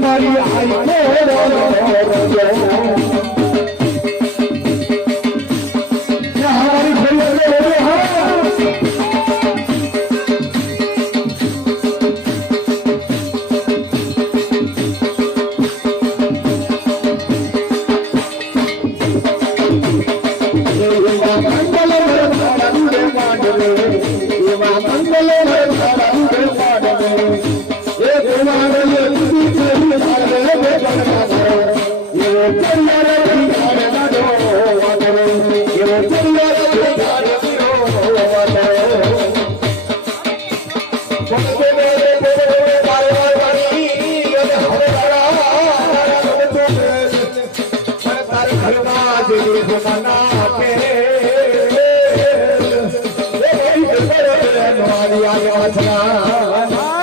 મારી આઈ લઈ આવ્યો છે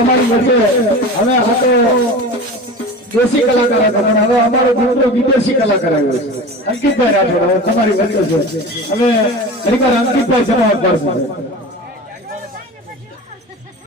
અમારી વચ્ચે હવે આ તો દેશી કલાકાર હતા હવે અમારો દીકરો વિદેશી કલાકાર આવ્યો છે. અંકિતભાઈ રાઠોડ તમારી વચ્ચે છે. હવે ફરીવાર અંકિતભાઈ જવાબ આપશે